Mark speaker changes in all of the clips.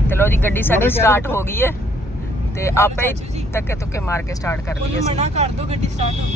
Speaker 1: ਤੇ ਲੋ ਜੀ ਗੱਡੀ ਸਾਡੀ ਸਟਾਰਟ ਹੋ ਗਈ ਹੈ ਤੇ ਆਪੇ ਹੀ ਧੱਕੇ ਧੁੱਕੇ ਮਾਰ ਕੇ ਸਟਾਰਟ ਕਰ ਲਈ ਅਸੀਂ।
Speaker 2: ਮਨਾ ਕਰ ਦੋ ਗੱਡੀ ਸਟਾਰਟ ਹੋ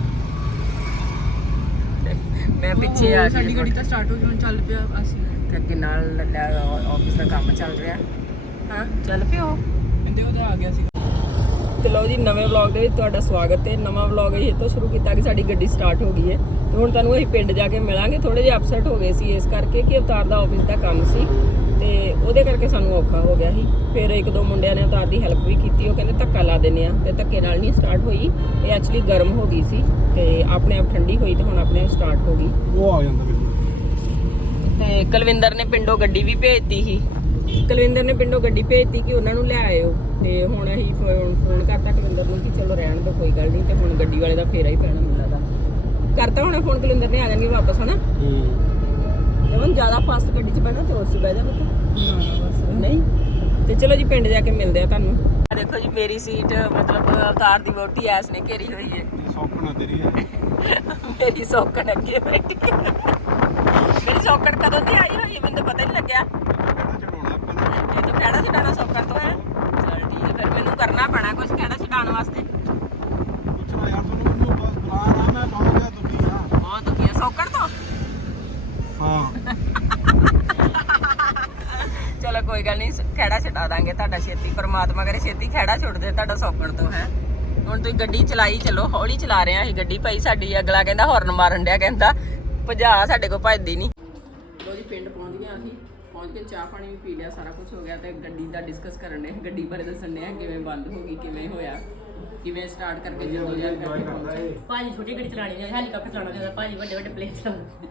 Speaker 1: ਮੈਂ ਪਿੱਛੇ ਆ
Speaker 2: ਸਾਡੀ ਗੱਡੀ ਤਾਂ ਸਟਾਰਟ ਹੋ ਗਈ ਹੁਣ ਚੱਲ ਪਿਆ ਅਸੀਂ
Speaker 1: ਤੇ ਅੱਗੇ ਨਾਲ ਆਫਿਸ ਦਾ ਕੰਮ ਚੱਲ ਰਿਹਾ। ਹਾਂ ਚੱਲ ਪਿਓ
Speaker 2: ਕਹਿੰਦੇ ਉਹਦਾ ਆ ਗਿਆ ਸੀ।
Speaker 1: ਤੇ ਲਓ ਜੀ ਨਵੇਂ ਵਲੌਗ ਦੇ ਵਿੱਚ ਤੁਹਾਡਾ ਸਵਾਗਤ ਹੈ। ਨਵਾਂ ਵਲੌਗ ਇਹ ਤੋਂ ਸ਼ੁਰੂ ਕੀਤਾ ਕਿ ਸਾਡੀ ਗੱਡੀ ਸਟਾਰਟ ਹੋ ਗਈ ਹੈ ਤੇ ਹੁਣ ਤੁਹਾਨੂੰ ਅਸੀਂ ਪਿੰਡ ਜਾ ਕੇ ਮਿਲਾਂਗੇ। ਥੋੜੇ ਜਿਹਾ ਅਪਸੈਟ ਹੋ ਗਏ ਸੀ ਇਸ ਕਰਕੇ ਕਿ ਅਵਤਾਰ ਦਾ ਆਫਿਸ ਦਾ ਕੰਮ ਸੀ ਤੇ ਉਹਦੇ ਕਰਕੇ ਸਾਨੂੰ ਔਖਾ ਹੋ ਗਿਆ ਸੀ। ਫਿਰ ਇੱਕ ਦੋ ਮੁੰਡਿਆਂ ਨੇ ਅਵਤਾਰ ਦੀ ਹੈਲਪ ਵੀ ਕੀਤੀ। ਉਹ ਕਹਿੰਦੇ ਧੱਕਾ ਲਾ ਦਿੰਦੇ ਆ ਤੇ ਧੱਕੇ ਨਾਲ ਨਹੀਂ ਸਟਾਰਟ ਹੋਈ। ਇਹ ਐਕਚੁਅਲੀ ਗਰਮ ਹੋ ਗਈ ਸੀ ਤੇ ਆਪਣੇ ਆਪ ਠੰਡੀ ਹੋਈ ਤੇ ਹੁਣ ਆਪਣੇ ਆਪ ਸਟਾਰਟ ਹੋ ਗਈ।
Speaker 3: ਉਹ ਆ ਜਾਂਦਾ
Speaker 1: ਤੇ ਕੁਲਵਿੰਦਰ ਨੇ ਪਿੰਡੋਂ ਗੱਡੀ ਵੀ ਭੇਜਤੀ ਸੀ। ਕੁਲਵਿੰਦਰ ਨੇ ਪਿੰਡੋਂ ਗੱਡੀ ਭੇਜਤੀ ਕਿ ਉਹਨਾਂ ਨੂੰ ਲੈ ਆਇਓ ਤੇ ਹੁਣ ਅਸੀਂ ਫੋਨ ਕਰਤਾ ਕੁਲਵਿੰਦਰ ਨੂੰ ਕਿ ਚਲੋ ਰਹਿਣ ਦਿਓ ਕੋਈ ਗੱਲ ਨਹੀਂ। ਤੇ ਹੁਣ ਗੱਡੀ ਵਾਲੇ ਦਾ ਫੇਰਾ ਹੀ ਪੈਣਾ ਮੈਨੂੰ ਲੱਗਦਾ। ਕਰਤਾ ਹੁਣ ਫੋਨ ਕੁਲਵਿੰਦਰ ਨੇ, ਆ ਜਾਣਗੇ ਵਾਪਸ ਹਨਾ। ਹੁਣ ਜ਼ਿਆਦਾ ਫਾਸਟ ਗੱਡੀ 'ਚ ਬਹਿਣਾ ਤੇ ਉਸ 'ਚ ਬਹਿ ਜਾ ਨਹੀਂ। ਤੇ ਚਲੋ ਜੀ ਪਿੰਡ ਜਾ ਕੇ ਮਿਲਦੇ ਆ ਤੁਹਾਨੂੰ। ਦੇਖੋ ਜੀ ਮੇਰੀ ਸੀਟ ਮਤਲਬ ਅਵਤਾਰ ਦੀ ਵਹੁਟੀ ਐਸ ਨੇ ਘੇਰੀ ਹੋਈ ਹੈ।
Speaker 3: ਸੌਕਣਾ ਤੇਰੀ ਹੈ
Speaker 1: ਮੇਰੀ ਸੌਕਣ ਅੱਗੇ ਬੈਠੀ ਮੇਰੀ ਸੌਕਣ ਕਦੋਂ ਦੀ ਆਈ ਹੋਈ ਹੈ ਮੈਨੂੰ ਤਾਂ ਪਤਾ ਨਹੀਂ ਲੱਗਿਆ। ਇਹ ਤਾਂ ਕਿਹੜਾ ਛਡਾਣਾ ਸੌਕਣ ਤੋਂ ਹੈ। ਚਲ ਠੀਕ ਹੈ ਫਿਰ ਮੈਨੂੰ ਕਰਨਾ ਪੈਣਾ ਕੁਝ ਕਿਹੜਾ ਛਡਾਉਣ ਵਾਸਤੇ।
Speaker 3: ਪੁੱਛਣਾ ਯਾਰ ਤੁਹਾਨੂੰ ਮੈਨੂੰ ਬਸ ਬੁਲਾ ਨਾ ਮੈਂ ਬਹੁਤ ਜ਼ਿਆਦਾ ਦੁਖੀ ਹਾਂ।
Speaker 1: ਬਹੁਤ ਦੁਖੀ ਹੈ ਸੌਕਣ ਤੋਂ।
Speaker 3: ਹਾਂ
Speaker 1: ਚਲੋ ਕੋਈ ਗੱਲ ਨਹੀਂ ਖਹਿੜਾ ਛਡਾ ਦਾਂਗੇ ਤੁਹਾਡਾ ਛੇਤੀ। ਪਰਮਾਤਮਾ ਕਰੇ ਛੇਤੀ ਖਹਿੜਾ ਛੁੱਟ ਦੇ ਤੁਹਾਡਾ ਸੌਕਣ ਤੋਂ ਹੈ। ਹੁਣ ਤੁਸੀਂ ਗੱਡੀ ਚਲਾਈ ਚੱਲੋ, ਹੌਲੀ ਚਲਾ ਰਹੇ ਆ ਅਸੀਂ ਗੱਡੀ। ਭਾਈ ਸਾਡੀ ਅਗਲਾ ਕਹਿੰਦਾ ਹੌਰਨ ਮਾਰਨ ਡਿਆ, ਕਹਿੰਦਾ ਭਜਾ ਸਾਡੇ ਕੋਲ ਭੱਜਦੀ ਨਹੀਂ। ਲੋ ਜੀ ਪਿੰਡ ਪਹੁੰਚ ਗਏ ਅਸੀਂ। ਪਹੁੰਚ ਕੇ ਚਾਹ ਪਾਣੀ ਵੀ ਪੀ ਲਿਆ, ਸਾਰਾ ਕੁਝ ਹੋ ਗਿਆ ਤੇ ਗੱਡੀ ਦਾ ਡਿਸਕਸ ਕਰਨ ਦੇ। ਗੱਡੀ ਬਾਰੇ ਦੱਸਣ ਦੇ ਆ ਕਿਵੇਂ ਬੰਦ ਹੋ ਗਈ, ਕਿਵੇਂ ਹੋਇਆ, ਕਿਵੇਂ ਸਟਾਰਟ ਕਰਕੇ ਜਦੋਂ ਯਾਰ ਕਰਕੇ ਪਹੁੰਚੇ।
Speaker 4: ਭਾਜੀ ਛੋਟੀ ਗੱਡੀ ਚਲਾਣੀ ਹੈ, ਹੈਲੀਕਾਪਟਰ ਚਲਾਉਣਾ ਚਾਹੁੰਦਾ ਭਾਜੀ, ਵੱਡੇ ਵੱਡੇ ਪਲੇਨ ਚਲਾਉਣਾ।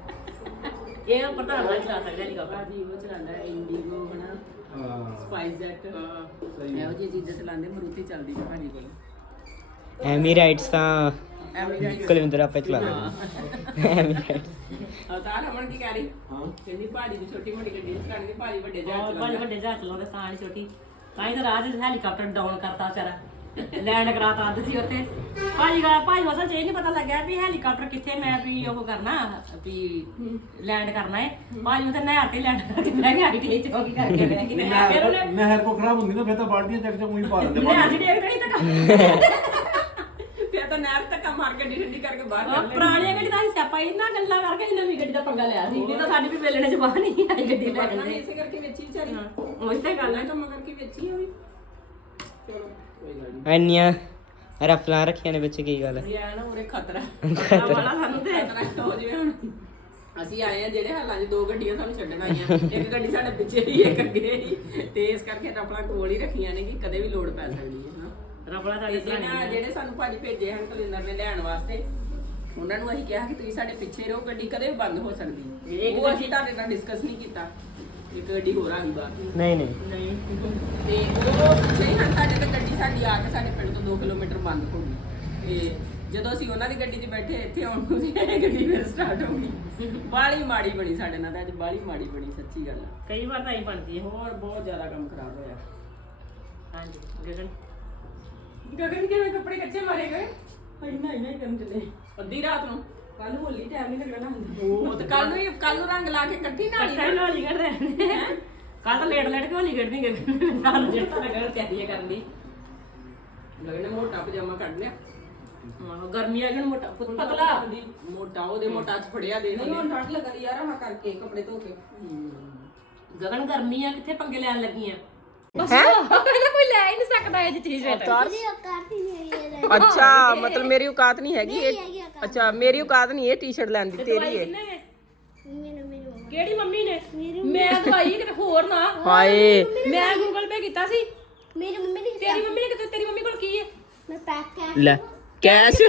Speaker 4: ਇਹ ਪ੍ਰਧਾਨ ਨਾਲ ਚਲਾ ਸਕਦਾ ਹੈਲੀਕਾਪਟਰ।
Speaker 1: ਭਾਜੀ ਉਹ ਚਲਾਉਂਦਾ ਇੰਡੀਗੋ ਹਨਾ, ਸਪਾਈਸ ਜੈਟ, ਇਹੋ ਜਿਹੀ ਚੀਜ਼ਾਂ ਚਲਾਉਂਦੇ। ਮਰੂਤੀ ਚੱਲਦੀ ਹੈ ਭਾਜੀ ਕੋਲ।
Speaker 5: ਐਮੀਰਾਈਟਸ ਤਾਂ
Speaker 1: ਐਮੀਰਾਈਟਸ
Speaker 5: ਕੁਲਵਿੰਦਰ ਆਪੇ ਚਲਾਉਂਦਾ। ਐਮੀਰਾਈਟਸ
Speaker 1: ਅਵਤਾਰ ਅਮਨ ਕੀ ਕਹਿ ਰਹੀ? ਕਹਿੰਦੀ ਭਾਜੀ ਦੀ ਛੋਟੀ ਮੋਟੀ ਗੱਡੀ ਚਲਾਉਣੀ, ਭਾਜੀ ਵੱਡੇ ਜਹਾਜ਼
Speaker 4: ਭਾਜੀ
Speaker 1: ਚਲਾਉਂਦਾ।
Speaker 4: ਵੱਡੇ ਜਹਾਜ਼ ਚਲਾਉਂਦੇ ਤਾਂ ਨਹੀਂ ਛੋਟੀ। ਤਾਂ ਹੀ ਤਾਂ ਰਾਹ 'ਚ ਹੈਲੀਕਾਪਟਰ ਡਾਊਨ ਕਰਤਾ ਵਿਚਾਰਾ, ਲੈਂਡ ਕਰਾਤਾ ਅੱਧ ਸੀ ਉੱਥੇ। ਭਾਜੀ ਮਸਲ 'ਚ ਇਹ ਨਹੀਂ ਪਤਾ ਲੱਗਿਆ ਵੀ ਹੈਲੀਕਾਪਟਰ ਕਿੱਥੇ ਮੈਂ ਵੀ ਉਹ ਕਰਨਾ ਵੀ ਲੈਂਡ ਕਰਨਾ ਹੈ। ਭਾਜੀ ਉੱਥੇ ਨਹਿਰ ਤੇ ਲੈਂਡ ਕਰਕੇ ਮੈਂ ਕਿਹਾ ਆਈਟੀ ਚੌਕੀ ਕਰਕੇ ਬਹਿ ਗਈ। ਫਿਰ ਉਹਨੇ
Speaker 3: ਨਹਿਰ ਕੋ ਖਰਾਬ ਹੁੰਦੀ ਨਾ ਫਿਰ ਤਾਂ ਬਾਲਟੀਆਂ ਚੱਕ ਚੱਕ ਉਹੀ ਪਾ ਦਿੰਦੇ।
Speaker 4: ਨਹਿਰ 'ਚ ਡੇਗ ਨਹੀਂ ਤਾਂ
Speaker 1: ਫਿਰ ਤਾਂ ਨਹਿਰ ਧੱਕਾ ਮਾਰ ਕੇ ਠੰਡੀ ਕਰਕੇ ਬਾਹਰ ਕੱਢ ਲੈਂਦੀ।
Speaker 4: ਪੁਰਾਣੀਆਂ ਗੱਡੀ ਦਾ ਸਿਆਪਾ ਇਹਨਾਂ ਗੱਲਾਂ ਕਰਕੇ ਅਸੀਂ ਨਵੀਂ ਗੱਡੀ ਦਾ ਪੰਗਾ ਲਿਆ ਸੀ। ਨਹੀਂ ਤਾਂ ਸਾਡੀ ਵੀ ਵੇਲਣੇ 'ਚ ਬਾਹਰ ਨਹੀਂ ਆਈ ਗੱਡੀ ਲੈ ਕੇ।
Speaker 1: ਇਸੇ ਕਰਕੇ ਵੇਚੀ ਵਿਚਾਰੀ।
Speaker 4: ਉਹ ਤੇ ਗੱਲ ਹੈ।
Speaker 1: ਕੰਮ ਕਰਕੇ ਵੇਚੀ ਹੋਈ। ਚਲੋ ਕੋਈ ਗੱਲ ਨਹੀਂ।
Speaker 5: ਇੰਨੀਆਂ ਰਫਲਾਂ ਰੱਖੀਆਂ ਨੇ ਵਿੱਚ, ਕੀ ਗੱਲ
Speaker 1: ਇਹ ਆ ਨਾ ਉਰੇ ਖਤਰਾ
Speaker 4: ਵਾਲਾ ਸਾਨੂੰ ਤੇ
Speaker 1: ਖਤਰਾ ਹੋ ਜਾਵੇ। ਹੁਣ ਅਸੀਂ ਆਏ ਆ ਜਿਹੜੇ ਹਾਲਾਂ 'ਚ ਦੋ ਗੱਡੀਆਂ ਸਾਨੂੰ ਛੱਡਣ ਆਈਆਂ। ਇੱਕ ਗੱਡੀ ਸਾਡੇ ਪਿੱਛੇ ਹੀ, ਇੱਕ ਅੱਗੇ ਹੀ। ਤੇ ਇਸ ਕਰਕੇ ਰਫਲਾਂ ਕੋਲ ਹੀ ਰੱਖੀਆਂ ਨੇ ਕਿ ਕਦੇ ਵੀ ਲੋੜ ਪੈ ਸਕਦੀ ਹੈ।
Speaker 4: ਰਬੜਾ ਸਾਡੇ
Speaker 1: ਜਿਹੜੇ ਸਾਨੂੰ ਭਾਜੀ ਭੇਜੇ ਹਨ ਕੁਲਿੰਦਰ ਨੇ ਲੈਣ ਵਾਸਤੇ, ਉਹਨਾਂ ਨੂੰ ਅਸੀਂ ਕਿਹਾ ਕਿ ਤੁਸੀਂ ਸਾਡੇ ਪਿੱਛੇ ਰਹੋ, ਗੱਡੀ ਕਦੇ ਵੀ ਬੰਦ ਹੋ ਸਕਦੀ। ਉਹ ਅਸੀਂ ਤੁਹਾਡੇ ਨਾਲ ਡਿਸਕਸ ਨਹੀਂ ਕੀਤਾ। ਇੱਕ ਗੱਡੀ ਹੋਰ ਆ ਗਈ ਬਾਹਰ।
Speaker 5: ਨਹੀਂ
Speaker 1: ਤੇ ਉਹ ਪਿੱਛੇ ਹੀ ਹਨ ਸਾਡੇ, ਤੇ ਗੱਡੀ ਸਾਡੀ ਆ ਕੇ ਸਾਡੇ ਪਿੰਡ ਤੋਂ 2 ਕਿਲੋਮੀਟਰ ਬੰਦ ਹੋ ਗਈ। ਤੇ ਜਦੋਂ ਅਸੀਂ ਉਹਨਾਂ ਦੀ ਗੱਡੀ 'ਚ ਬੈਠੇ ਇੱਥੇ ਆਉਣ ਨੂੰ ਗੱਡੀ ਫਿਰ ਸਟਾਰਟ ਹੋ ਗਈ। ਬਾਹਲੀ ਮਾੜੀ ਬਣੀ ਸਾਡੇ ਨਾਲ ਤਾਂ ਅੱਜ, ਬਾਹਲੀ ਮਾੜੀ ਬਣੀ ਸੱਚੀ ਗੱਲ।
Speaker 4: ਕਈ ਵਾਰ ਤਾਂ ਹੀ ਬਣਦੀ ਹੈ।
Speaker 1: ਹੋਰ ਬਹੁਤ ਜ਼ਿਆਦਾ ਕੰਮ ਖਰਾਬ ਹੋਇਆ।
Speaker 4: ਹਾਂਜੀ
Speaker 1: ਗਗਨ ਕਿਵੇਂ ਕੱਪੜੇ ਕੱਚੇ ਮਾਰੇ ਗਏ? ਇੰਨਾ ਹੀ ਕਰਨ ਚੱਲੇ ਅੱਧੀ ਰਾਤ ਨੂੰ। ਕੱਲ ਹੋਲੀ ਟਾਈਮ ਨਹੀਂ ਲੱਗਣਾ ਹੁੰਦਾ। ਉਹ ਤੇ ਕੱਲ ਨੂੰ ਰੰਗ ਲਾ ਕੇ ਇਕੱਠੀ ਨਾਲੀ
Speaker 4: ਹੋਲੀ ਕੱਢ ਰਹੇ ਨੇ। ਕੱਲ ਤਾਂ ਲੇਟ ਕੇ ਹੋਲੀ ਕੱਢਣੀ ਗਏ ਸਾਨੂੰ ਜਿਹੜਾ ਲਗਣ ਤਿਆਰੀ ਕਰਨੀ।
Speaker 1: ਲੱਗਣਾ ਮੋਟਾ ਪਜਾਮਾ ਕੱਢ ਲਿਆ।
Speaker 4: ਗਰਮੀ ਆ ਗਈ ਮੋਟਾ ਪਤਲਾ
Speaker 1: ਮੋਟਾ ਉਹਦੇ ਮੋਟਾ ਚ ਫੜਿਆ ਦੇ। ਨਹੀਂ ਹੁਣ ਠੰਡ ਲੱਗਦੀ ਯਾਰ ਆਹ ਕਰਕੇ ਕੱਪੜੇ ਧੋ ਕੇ।
Speaker 4: ਗਗਨ ਗਰਮੀ ਆ, ਕਿੱਥੇ ਪੰਗੇ ਲੈਣ ਲੱਗੀਆਂ? ਕੋਈ ਲੈ ਹੀ ਨਹੀਂ ਸਕਦਾ ਇਹ ਟੀ-ਸ਼ਰਟ।
Speaker 1: ਅੱਛਾ ਮਤਲਬ ਮੇਰੀ ਔਕਾਤ ਨਹੀਂ ਹੈਗੀ ਇਹ। ਅੱਛਾ ਮੇਰੀ ਔਕਾਤ ਨਹੀਂ ਇਹ ਟੀ-ਸ਼ਰਟ ਲੈਣ ਦੀ, ਤੇਰੀ ਹੈ।
Speaker 4: ਕਿਹੜੀ ਮੰਮੀ ਨੇ? ਮੈਂ ਦਵਾਈ ਕਿਤੇ ਹੋਰ ਨਾ।
Speaker 1: ਹਾਏ
Speaker 4: ਮੈਂ ਗੂਗਲ ਪੇ ਕੀਤਾ ਸੀ।
Speaker 6: ਮੇਰੀ ਮੰਮੀ ਨੇ
Speaker 4: ਤੇਰੀ ਮੰਮੀ ਨੇ ਕਿਤੇ, ਤੇਰੀ ਮੰਮੀ ਕੋਲ ਕੀ ਹੈ?
Speaker 6: ਮੈਂ ਪੈਕ ਕਰ
Speaker 1: ਲੈ ਕੈਸ਼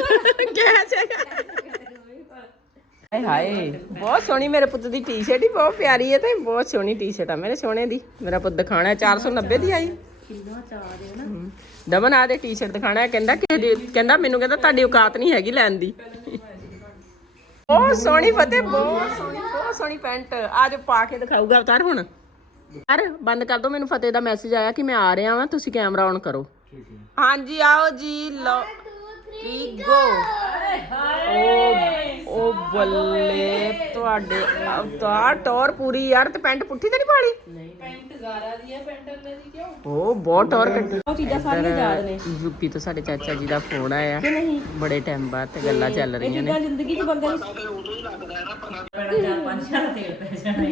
Speaker 1: ਹਾਏ ਹਾਏ ਬਹੁਤ ਸੋਹਣੀ ਮੇਰੇ ਪੁੱਤ ਦੀ ਟੀ-ਸ਼ਰਟ ਹੀ ਬਹੁਤ ਪਿਆਰੀ ਹੈ ਤੇ ਬਹੁਤ ਸੋਹਣੀ ਟੀ-ਸ਼ਰਟ ਆ ਮੇਰੇ ਸੋਹਣੇ ਦੀ। ਮੇਰਾ ਪੁੱਤ ਦਿਖਾਣਾ 490 ਦੀ ਆਈ।
Speaker 4: ਕਿੰਨਾ ਚਾਹ ਦੇ ਨਾ
Speaker 1: ਦਮਨ ਆ ਦੇ ਟੀ-ਸ਼ਰਟ ਦਿਖਾਣਾ। ਕਹਿੰਦਾ ਕਹਿੰਦਾ ਮੈਨੂੰ ਕਹਿੰਦਾ ਤੁਹਾਡੀ ਔਕਾਤ ਨਹੀਂ ਹੈਗੀ ਲੈਣ ਦੀ। ਬਹੁਤ ਸੋਹਣੀ ਫਤਿਹ, ਬਹੁਤ ਸੋਹਣੀ ਪੈਂਟ। ਅੱਜ ਪਾ ਕੇ ਦਿਖਾਊਗਾ ਅਵਤਾਰ। ਹੁਣ ਯਾਰ ਬੰਦ ਕਰ ਦੋ, ਮੈਨੂੰ ਫਤਿਹ ਦਾ ਮੈਸੇਜ ਆਇਆ ਕਿ ਮੈਂ ਆ ਰਿਹਾ ਵਾਂ, ਤੁਸੀਂ ਕੈਮਰਾ ਔਨ ਕਰੋ। ਹਾਂਜੀ ਆਓ ਜੀ, ਲਓ ਗੋ।
Speaker 4: ਹਾਏ ਹਾਏ
Speaker 1: ਉਹ ਬੱਲੇ ਤੁਹਾਡੇ ਅਵਤਾਰ ਟੌਰ ਪੂਰੀ ਯਾਰ ਤੇ ਪੈਂਟ ਪੁੱਠੀ ਤੇ ਨਹੀਂ ਪਾਲੀ
Speaker 2: ਪੈਂਟ ਜ਼ਾਰਾ ਦੀ ਹੈ ਪੈਂਟ ਅੰਦਰ ਦੀ ਕਿਉਂ
Speaker 1: ਉਹ ਬਹੁਤ ਟੌਰ ਕੱਢੀ
Speaker 4: ਉਹ ਚੀਜ਼ਾਂ ਸਾਰੀਆਂ ਯਾਦ ਨੇ
Speaker 1: ਯੂਪੀ ਤੋਂ ਸਾਡੇ ਚਾਚਾ ਜੀ ਦਾ ਫੋਨ ਆਇਆ ਬੜੇ ਟਾਈਮ ਬਾਅਦ ਤੇ ਗੱਲਾਂ ਚੱਲ
Speaker 4: ਇਹ
Speaker 1: ਰਹੀਆਂ ਨੇ
Speaker 4: ਚੀਜ਼ਾਂ ਜ਼ਿੰਦਗੀ 'ਚ ਬੰਦੇ ਨੂੰ ਪੈਣਾ 4-5 ਹਜ਼ਾਰ ਤੇਲ ਪੈ ਜਾਣਾ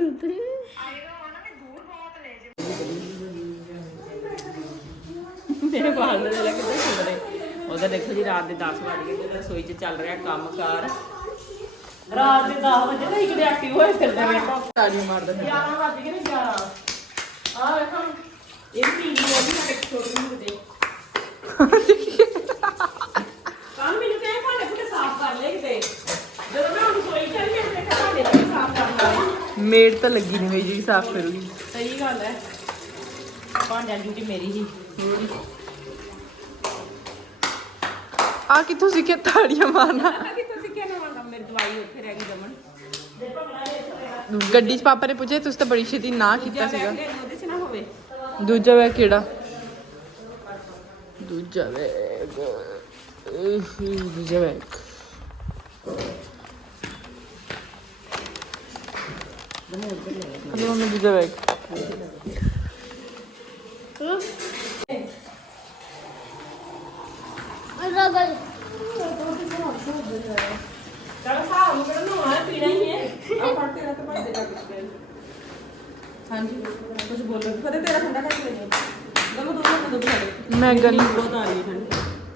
Speaker 1: ਮੇਰੇ ਬਾਲ ਦੇ ਲੈ ਕਿੱਦਾਂ ਖਿਲ ਰਹੇ ਉਹਦਾ ਦੇਖੋ ਜੀ ਰਾਤ ਦੇ 10 ਵਜੇ ਤੇ ਰਸੋਈ 'ਚ ਚੱਲ ਰਿਹਾ ਕੰਮਕਾਰ
Speaker 4: ਰਾਤ ਦੇ 10 ਵਜੇ ਨਾ ਇੱਕ ਦੇ ਐਕਟਿਵ ਹੋਏ ਫਿਰਦੇ ਵੇਖੋ
Speaker 1: ਤਾੜੀ ਮਾਰਦਾ
Speaker 4: 11 ਵੱਜ ਗਏ ਨੇ 11 ਆ ਵੇਖੋ ਇਹ ਟੀਵੀ ਵਾਲੀ ਸਾਡੇ ਛੋਟੀ ਜਿਹੀ ਦੇ ਕੱਲ ਮੈਨੂੰ ਕਹੇ ਭਾਂਡੇ ਭੁੰਡੇ ਸਾਫ਼ ਕਰ ਲੈ ਕਿਤੇ ਜਦੋਂ ਮੈਂ ਹੁਣ ਸੋਈ ਚੱਲ ਗਈ ਤੇ ਭਾਂਡੇ ਤਾਂ ਸਾਫ਼ ਕਰਨਾ
Speaker 1: ਮੇਡ ਤਾਂ ਲੱਗੀ ਨਹੀਂ ਹੋਈ ਜੀ ਸਾਫ਼ ਕਰੂਗੀ
Speaker 4: ਸਹੀ ਗੱਲ ਹੈ ਭਾਂਡਿਆਂ ਦੀ ਡਿਊਟੀ ਮੇਰੀ ਹੀ
Speaker 1: ਆ ਕਿੱਥੋਂ ਸਿੱਖਿਆ ਤਾੜੀਆਂ ਮਾਰਨਾ
Speaker 4: ਕਿੱਥੋਂ ਸਿੱਖਿਆ ਨਵਾਂ ਕੰਮ ਮੇਰੀ ਦਵਾਈ ਉੱਥੇ ਰਹਿ ਗਈ ਦਮਨ
Speaker 1: ਗੱਡੀ 'ਚ ਪਾਪਾ ਨੇ ਪੁੱਛਿਆ ਤੁਸੀਂ ਤਾਂ ਬੜੀ ਛੇਤੀ ਨਾ ਕੀਤਾ ਸੀਗਾ
Speaker 4: ਉਹਦੇ 'ਚ ਨਾ ਹੋਵੇ
Speaker 1: ਦੂਜਾ ਬੈਗ ਕਿਹੜਾ ਦੂਜਾ ਬੈਗ ਦੂਜਾ ਬੈਗ ਹਲੋ ਮੈਂ ਦੂਜਾ ਬੈਗ
Speaker 6: ਰਗਲ
Speaker 4: ਚਲ ਸਾਹ ਨੂੰ ਕਿਹੜਾ ਨਹਾਉਣਾ ਪੀਣਾ ਹੀ ਹੈ ਆ ਫੜ ਤੇਰਾ ਤੇ ਭਾਂਡੇ ਦਾ ਕੁਝ ਹਾਂਜੀ ਕੁਝ ਬੋਲੋ ਫਤੇ ਤੇਰਾ ਠੰਡਾ ਕਰਕੇ ਲੈ ਜਾ ਲਓ ਦੁੱਧ ਸਾਡੇ
Speaker 1: ਮੈਂ ਗਲੀ
Speaker 4: ਬਹੁਤ ਆ ਰਹੀ ਹੈ ਠੰਡ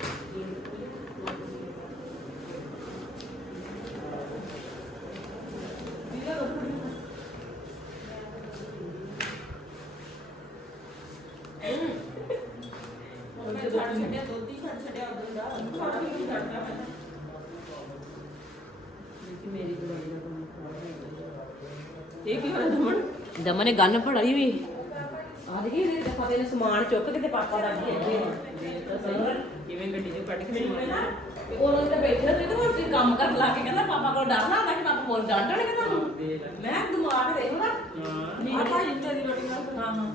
Speaker 4: ਇਹ ਕੀ ਹੋਇਆ ਦਮਨ ਨੇ ਗੰਨ ਫੜਾਈ ਵੀ ਆ ਦੇਖੀ ਇਹਦੇ ਤੇ ਫਤੇ ਨੇ ਸਮਾਨ ਚੁੱਕ ਕੇ ਤੇ ਪਾਪਾ ਦਾ ਅੱਗੇ
Speaker 1: ਕਿਵੇਂ ਗੱਡੀ 'ਚ ਕੱਢ ਕੇ ਸਮਾਨ
Speaker 4: ਉਹਨਾਂ ਤੇ ਬੈਠੇ ਤੇ ਉਹ ਤੇ ਕੰਮ ਕਰਨ ਲੱਗ ਕੇ ਕਹਿੰਦਾ ਪਾਪਾ ਕੋਲ ਡਰ ਨਾ ਆਉਂਦਾ ਕਿ ਪਾਪਾ ਬੋਲ ਡਾਂਟਣਗੇ ਤੁਹਾਨੂੰ ਮੈਂ ਦਿਮਾਗ ਦੇਖ ਨਾ ਹਾਂ ਭਾਈ ਤੇਰੀ ਰੋਟੀ ਨਾਲ ਹਾਂ ਹਾਂ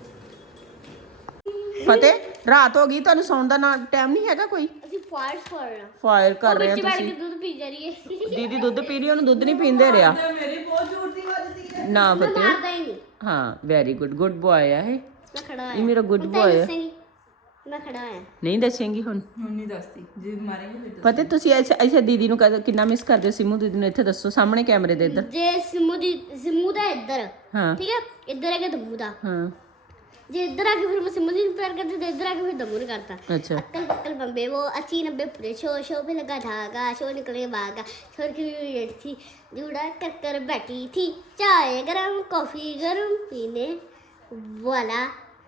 Speaker 1: ਫਤਿਹ ਰਾਤ ਹੋ ਗਈ ਤੁਹਾਨੂੰ ਸੌਣ ਦਾ ਟਾਈਮ ਨਹੀਂ ਹੈਗਾ ਕੋਈ
Speaker 6: ਅਸੀਂ ਫਾਇਰ ਕਰਨਾ
Speaker 1: ਫਾਇਰ ਕਰ ਰਹੇ ਆ
Speaker 6: ਵਿੱਚ ਬੈਠ ਕੇ
Speaker 1: ਤੁਸੀਂ
Speaker 6: ਦੁੱਧ ਪੀ ਜਾ ਰਹੀ ਹੈ
Speaker 1: ਦੀਦੀ ਦੁੱਧ ਪੀ ਰਹੀ ਉਹਨੂੰ ਦੁੱਧ ਨਹੀਂ ਪੀਂਦੇ ਰਿਹਾ
Speaker 2: ਮੇਰੀ ਬਹੁਤ ਜ਼ੋਰ ਦੀ ਵੱਜਦੀ ਹੈ
Speaker 1: ਨਾ
Speaker 6: ਮੈਂ
Speaker 1: ਫਤਿਹ
Speaker 6: ਮਾਰਦਾ ਹੀ ਨਹੀਂ
Speaker 1: ਹਾਂ ਵੈਰੀ ਗੁੱਡ ਗੁੱਡ ਬॉय ਹੈ ਇਹ
Speaker 6: ਮੈਂ ਖੜਾ ਹੋਇਆ
Speaker 1: ਇਹ ਮੇਰਾ good
Speaker 6: ਹੁਣ ਤਾਂ
Speaker 1: boy ਹੈ।
Speaker 6: ਦੱਸੇਂਗੀ। ਮੈਂ ਖੜਾ ਹੋਇਆ
Speaker 1: ਨਹੀਂ ਦੱਸੇਂਗੀ ਹੁਣ
Speaker 2: ਹੁਣ ਨਹੀਂ ਦੱਸਦੀ ਜੇ ਮਾਰੇਂਗੇ ਫਿਰ
Speaker 1: ਫਤਿਹ ਤੁਸੀਂ ਐਸੇ ਦੀਦੀ ਨੂੰ ਕਿੰਨਾ ਮਿਸ ਕਰਦੇ ਹੋ ਸਿਮੂ ਦੀਦੀ ਨੂੰ ਇੱਥੇ ਦੱਸੋ ਸਾਹਮਣੇ ਕੈਮਰੇ ਦੇ ਇੱਧਰ
Speaker 6: ਜੇ ਸਿਮੂ ਦਾ ਇੱਧਰ
Speaker 1: ਹਾਂ
Speaker 6: ਠੀਕ ਹੈ ਇੱਧਰ ਆ ਕੇ ਦਮੂ ਦਾ
Speaker 1: ਹਾਂ
Speaker 6: ਜੇ ਇੱਧਰ ਆ ਕੇ ਫਿਰ ਮੈਂ सिमू दिन प्यार करती तो इधर आके फिर दमू ने करता
Speaker 1: अच्छा
Speaker 6: अक्कल पक्कल बम्बे वो 80-90 पूरे शो पे लगा धागा शो निकले भागा छोड़ के भी वेट थी जूड़ा कर कर बैठी थी चाय गरम कॉफी गरम पीने वाला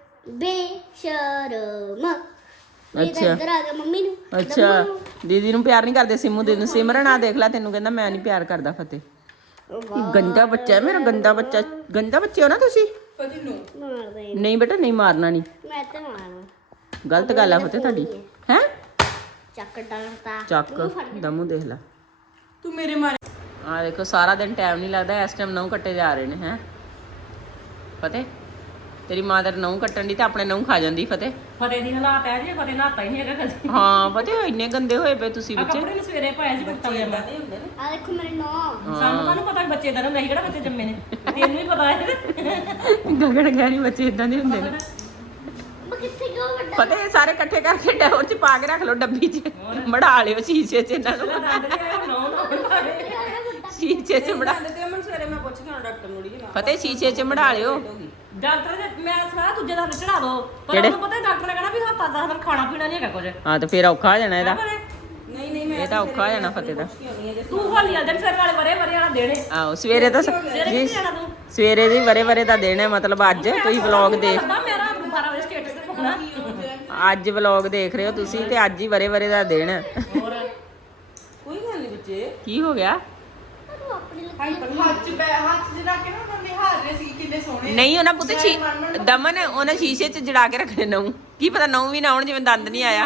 Speaker 6: बेशरम
Speaker 1: अच्छा।
Speaker 6: इधर आ गया मम्मी नु
Speaker 1: ਅੱਛਾ ਦੀਦੀ ਨੂੰ ਪਿਆਰ ਨਹੀਂ ਕਰਦੇ ਸਿਮੂ ਦੀਦੀ ਨੂੰ ਸਿਮਰਨ ਆ ਦੇਖ ਲੈ ਤੈਨੂੰ ਕਹਿੰਦਾ ਮੈਂ ਨਹੀਂ ਪਿਆਰ ਕਰਦਾ ਫਤਿਹ ਇਹ ਗੰਦਾ ਬੱਚਾ ਹੈ ਮੇਰਾ ਗੰਦਾ ਬੱਚਾ ਗੰਦਾ ਬੱਚੇ ਹੋ ਨਾ ਤੁਸੀਂ
Speaker 2: ਫਤਿਹ ਨੂੰ
Speaker 6: मार दे
Speaker 1: ਨਹੀਂ ਬੇਟਾ ਨਹੀਂ ਮਾਰਨਾ ਨਹੀਂ
Speaker 6: मैं तो मारना
Speaker 1: ਗਲਤ ਗੱਲ ਆ ਫਤਿਹ ਤੁਹਾਡੀ ਹੈ
Speaker 6: ਚੱਕ ਡਾਂਟਦਾ
Speaker 1: ਚੱਕ ਦਮੂ ਦੇਖ ਲੈ
Speaker 2: ਤੂੰ ਮੇਰੇ ਮਾਰੇ
Speaker 1: ਆ ਦੇਖੋ ਸਾਰਾ ਦਿਨ ਟਾਈਮ ਨਹੀਂ ਲੱਗਦਾ ਇਸ ਟਾਈਮ ਨਹੁੰ ਕੱਟੇ ਜਾ ਰਹੇ ਨੇ ਹੈ ਫਤਿਹ ਤੇਰੀ ਮਾਂ ਦਾ ਨਹੁੰ ਕੱਟਣ ਦੀ ਤਾਂ ਆਪਣੇ ਨਹੁੰ ਖਾ ਜਾਂਦੀ ਫਤਿਹ
Speaker 4: ਫਤਿਹ ਦੀ ਹਾਲਾਤ ਹੈ ਜੀ ਫਤਿਹ ਨਹਾਤਾ ਹੀ ਨਹੀਂ ਹੈਗਾ ਕਦੇ
Speaker 1: ਹਾਂ ਫਤਿਹ ਇੰਨੇ ਗੰਦੇ ਹੋਏ ਪਏ ਤੁਸੀਂ
Speaker 4: ਆ
Speaker 1: ਬੱਚੇ
Speaker 4: ਕੱਪੜੇ ਨੂੰ ਸਵੇਰੇ ਪਾਇਆ ਸੀ ਕੁੱਤਾ ਪਜਾਮਾ
Speaker 6: ਆ ਦੇਖੋ ਮੇਰੇ ਨੌ
Speaker 4: ਸਾਨੂੰ ਕਾਹਨੂੰ ਪਤਾ ਕਿ ਬੱਚੇ ਦਾ ਨਹੀਂ ਕਿਹੜਾ ਬੱਚੇ ਜੰਮੇ ਨੇ ਤੈਨੂੰ ਹੀ ਪਤਾ ਹੈ
Speaker 1: ਗਗਨ ਗਹਿਰੀ ਬੱਚੇ ਇਦਾਂ ਦੇ ਹੁੰਦੇ ਨੇ
Speaker 6: ਮੈਂ ਕਿੱਥੇ ਗਿਆ ਵੱਡਾ
Speaker 1: ਫਤਿਹ ਸਾਰੇ ਇਕੱਠੇ ਕਰਕੇ ਡੋਰ 'ਚ ਪਾ ਕੇ ਰੱਖ ਲਓ ਡੱਬੀ 'ਚ ਮੜਾ ਲਿਓ ਸ਼ੀਸ਼ੇ 'ਚ ਇਹਨਾਂ ਨੂੰ
Speaker 4: ਦੰਦ ਨਹੀਂ ਆਇਆ ਨੌ
Speaker 1: ਸ਼ੀਸ਼ੇ 'ਚ ਮੜਾ
Speaker 4: ਤੇ ਅਮਨ ਸਵੇਰੇ ਮੈਂ ਪੁੱਛ ਕੇ ਆਉਣਾ ਡਾਕਟਰ ਨੂੰ ਜੀ
Speaker 1: ਫਤਿਹ ਸ਼ੀਸ਼ੇ 'ਚ ਮੜਾ ਲਿਓ
Speaker 4: ਡਾਕਟਰ ਦੇ ਮੈਂ ਸਲਾਹ ਦੂਜੇ ਦਾ ਚੜਾ ਦੋ ਪਰ
Speaker 1: ਕਿਹੜੇ?
Speaker 4: ਉਹਨੂੰ ਪਤਾ ਡਾਕਟਰ ਨੇ ਕਹਿਣਾ ਵੀ ਹੱਥਾਂ ਦਾ ਹਰ ਖਾਣਾ ਪੀਣਾ ਨਹੀਂ ਹੈਗਾ ਕੁਝ
Speaker 1: ਹਾਂ ਤੇ ਫੇਰ ਔਖਾ ਹੋ ਜਾਣਾ ਇਹਦਾ
Speaker 4: ਨਹੀਂ ਨਹੀਂ ਮੈਂ
Speaker 1: ਇਹ ਤਾਂ ਔਖਾ ਹੋ ਜਾਣਾ ਫਤਿਹ ਦਾ
Speaker 4: ਤੂੰ ਹੋਲੀ ਆ ਦਿਨ ਫਿਰ ਵਾਲੇ ਵਰੇ ਵਾਲਾ ਦੇਣੇ
Speaker 1: ਆਹੋ ਸਵੇਰੇ ਤਾਂ
Speaker 4: ਸਵੇਰੇ
Speaker 1: ਜੀ
Speaker 4: ਕਿੱਥੇ ਜਾਣਾ ਤੂੰ
Speaker 1: ਸਵੇਰੇ ਦੀ ਵਰੇ ਦਾ ਦਿਨ ਹੈ ਮਤਲਬ ਅੱਜ ਤੁਸੀਂ ਵਲੌਗ ਦੇਖ
Speaker 4: ਕਰਦਾ ਮੇਰਾ 12 ਵਜੇ ਸਟੇਟਸ ਤੇ ਪਾਉਣਾ
Speaker 1: ਅੱਜ ਵਲੌਗ ਦੇਖ ਰਹੇ ਹੋ ਤੁਸੀਂ ਤੇ ਅੱਜ ਹੀ ਵਰੇ ਦਾ ਦਿਨ ਹੈ
Speaker 4: ਹੋਰ
Speaker 2: ਕੋਈ ਗੱਲ ਨਹੀਂ ਬੱਚੇ
Speaker 1: ਕੀ ਹੋ ਗਿਆ
Speaker 6: ਤੂੰ ਆਪਣੀ
Speaker 2: ਹੱਥ 'ਚ ਰੱਖ ਕੇ ਨਾ ਉਹਨਾਂ ਨੇ ਹਾਰ ਰਹੇ ਸੀ ਕਿੰਨੇ ਸੋਹਣੇ
Speaker 1: ਨਹੀਂ ਉਹਨਾਂ ਪੁੱਤ ਦਮਨ ਉਹਨਾਂ ਸ਼ੀਸ਼ੇ 'ਚ ਜੜਾ ਕੇ ਰੱਖਣੇ ਨਹੁੰ ਕੀ ਪਤਾ ਨਹੁੰ ਵੀ ਨਾ ਆਉਣ ਜਿਵੇਂ ਦੰਦ ਨਹੀਂ ਆਇਆ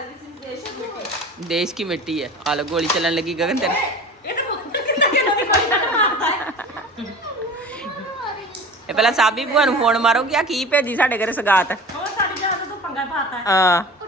Speaker 1: ਦੇਸ਼ ਕੀ ਮਿੱਟੀ ਹੈ ਆ ਲੋ ਗੋਲੀ ਚੱਲਣ ਲੱਗੀ ਗਗਨ ਤੇਰੇ
Speaker 4: ਇਹ ਤਾਂ ਬਹੁਤ ਕਿੰਨਾ ਕਿੰਨਾ ਦੀ ਕੋਈ ਨਾ ਮਾਰਦਾ ਹੈ
Speaker 1: ਇਹ ਪਹਿਲਾਂ ਸਾਬੀ ਭੂਆ ਨੂੰ ਫੋਨ ਮਾਰੋ ਕਿ ਆ ਕੀ ਭੇਜੀ ਸਾਡੇ ਘਰੇ ਸਗਾਤ
Speaker 4: ਹੋਰ ਸਾਡੀ ਜਾਨ ਤੋਂ ਪੰਗਾ ਪਾਤਾ ਹੈ
Speaker 1: ਹਾਂ